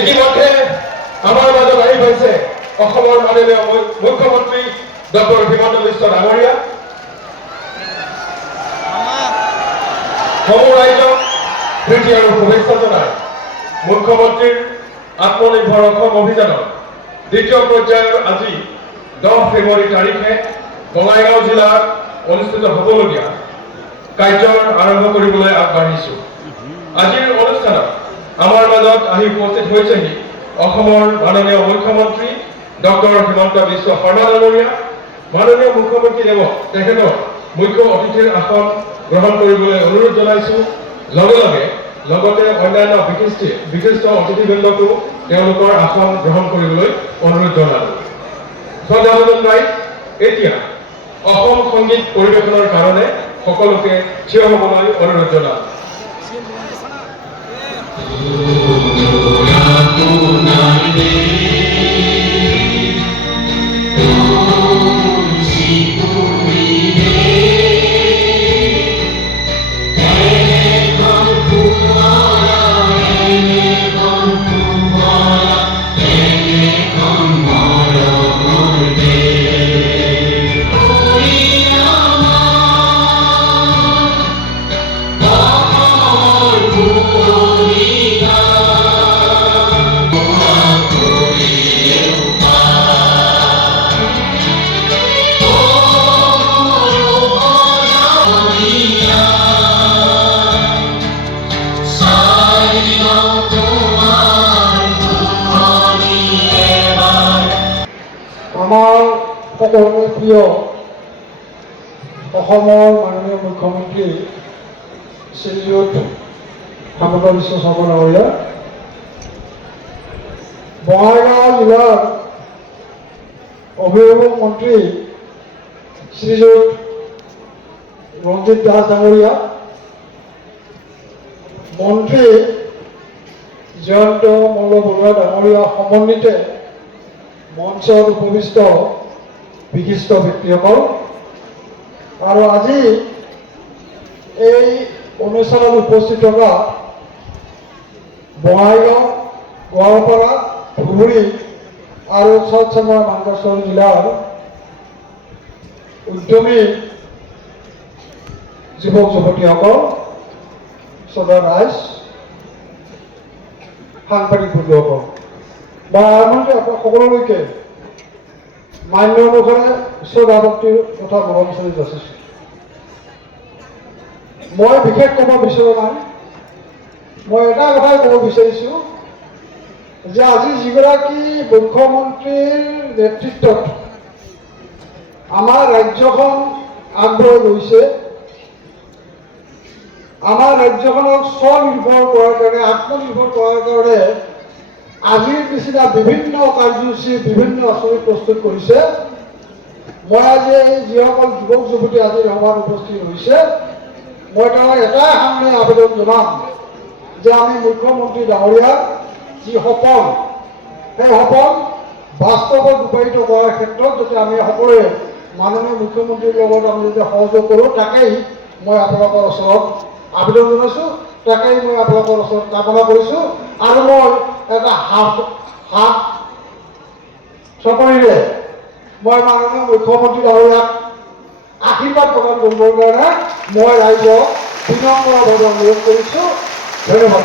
ইতিমধ্যে আমাৰ মাজত আহি পাইছে অসমৰ মাননীয় মুখ্যমন্ত্ৰী ডক্টৰ হিমন্ত বিশ্ব ডাঙৰীয়া। সমূহ ৰাইজক প্ৰীতি আৰু শুভেচ্ছা জনাই মুখ্যমন্ত্ৰীৰ আত্মনিৰ্ভৰ অসম অভিযানৰ দ্বিতীয় পৰ্যায়ৰ আজি 10 ফেব্ৰুৱাৰী তাৰিখে বঙাইগাঁও জিলাত অনুষ্ঠিত হ'বলগীয়া কাৰ্যৰ আৰম্ভ কৰিবলৈ আগবাঢ়িছোঁ। আজিৰ অনুষ্ঠানত আমাৰ মাজত আহি উপস্থিত হৈছেহি অসমৰ মাননীয় মুখ্যমন্ত্ৰী ডক্টৰ হিমন্ত বিশ্ব শৰ্মা ডাঙৰীয়া। মাননীয় মুখ্যমন্ত্ৰী দেৱক তেখেতৰ মুখ্য অতিথিৰ আসন গ্ৰহণ কৰিবলৈ অনুৰোধ জনাইছোঁ। লগতে অন্যান্য বিশিষ্ট অতিথিবৃন্দকো তেওঁলোকৰ আসন গ্ৰহণ কৰিবলৈ অনুৰোধ জনালোঁ। শ্ৰদ্ধাভাজন ৰাইজ, এতিয়া অসম সংগীত পৰিৱেশনৰ কাৰণে সকলোকে থিয় হ'বলৈ অনুৰোধ জনালোঁ। আমাৰ সকলোৰে প্ৰিয় অসমৰ মাননীয় মুখ্যমন্ত্ৰী শ্ৰীযুত হিমন্ত বিশ্ব শৰ্মা ডাঙৰীয়া, বঙাইগাঁও জিলাৰ অভিভাৱক মন্ত্ৰী শ্ৰীযুত ৰঞ্জিত দাস ডাঙৰীয়া, মন্ত্ৰী জয়ন্ত মল্ল বৰুৱা ডাঙৰীয়া সমন্বিতে মঞ্চত উপবিষ্ট বিশিষ্ট ব্যক্তিসকল আৰু আজি এই অনুষ্ঠানত উপস্থিত থকা বঙাইগাঁও, গোৱালপাৰা, ধুবুৰী আৰু চাউথ চামাৰ মানকাছৰ জিলাৰ উদ্যমী যুৱক যুৱতীসকল, শ্ৰদ্ধা ৰাইজ, সাংবাদিক বন্ধুসকল বা আৰম্ভণিতে আপোনাক সকলোলৈকে মান্য অনুসাৰে শ্ৰদ্ধা ভক্তিৰ কথা ক'ব বিচাৰি যাচিছোঁ। মই বিশেষ ক'ব বিচৰা নাই, মই এটা কথাই ক'ব বিচাৰিছোঁ যে আজি যিগৰাকী মুখ্যমন্ত্ৰীৰ নেতৃত্বত আমাৰ ৰাজ্যখন আগবঢ়াই গৈছে, আমাৰ ৰাজ্যখনক স্বনিৰ্ভৰ কৰাৰ কাৰণে, আত্মনিৰ্ভৰ কৰাৰ কাৰণে আজিৰ নিচিনা বিভিন্ন কাৰ্যসূচী, বিভিন্ন আঁচনি প্ৰস্তুত কৰিছে। মই আজি এই যিসকল যুৱক যুৱতী আজি সভাত উপস্থিত হৈছে, মই তেওঁলোক এটাই সামনে আবেদন জনাম যে আমি মুখ্যমন্ত্ৰী ডাঙৰীয়াৰ যি সপোন, সেই সপোন বাস্তৱত ৰূপায়িত কৰাৰ ক্ষেত্ৰত যাতে আমি সকলোৱে মাননীয় মুখ্যমন্ত্ৰীৰ লগত আমি যাতে সহযোগ কৰোঁ, তাকেই মই আপোনালোকৰ ওচৰত আবেদন জনাইছোঁ, তাকেই মই আপোনালোকৰ ওচৰত কামনা কৰিছোঁ। আৰু মই এটা হাত চকৰিৰে মই মাননীয় মুখ্যমন্ত্ৰী ডাঙৰীয়াক আশীৰ্বাদ প্ৰদান কৰিবৰ কাৰণে মই ৰাইজক বিনম্ৰভাৱে অনুৰোধ কৰিছোঁ। ধন্যবাদ।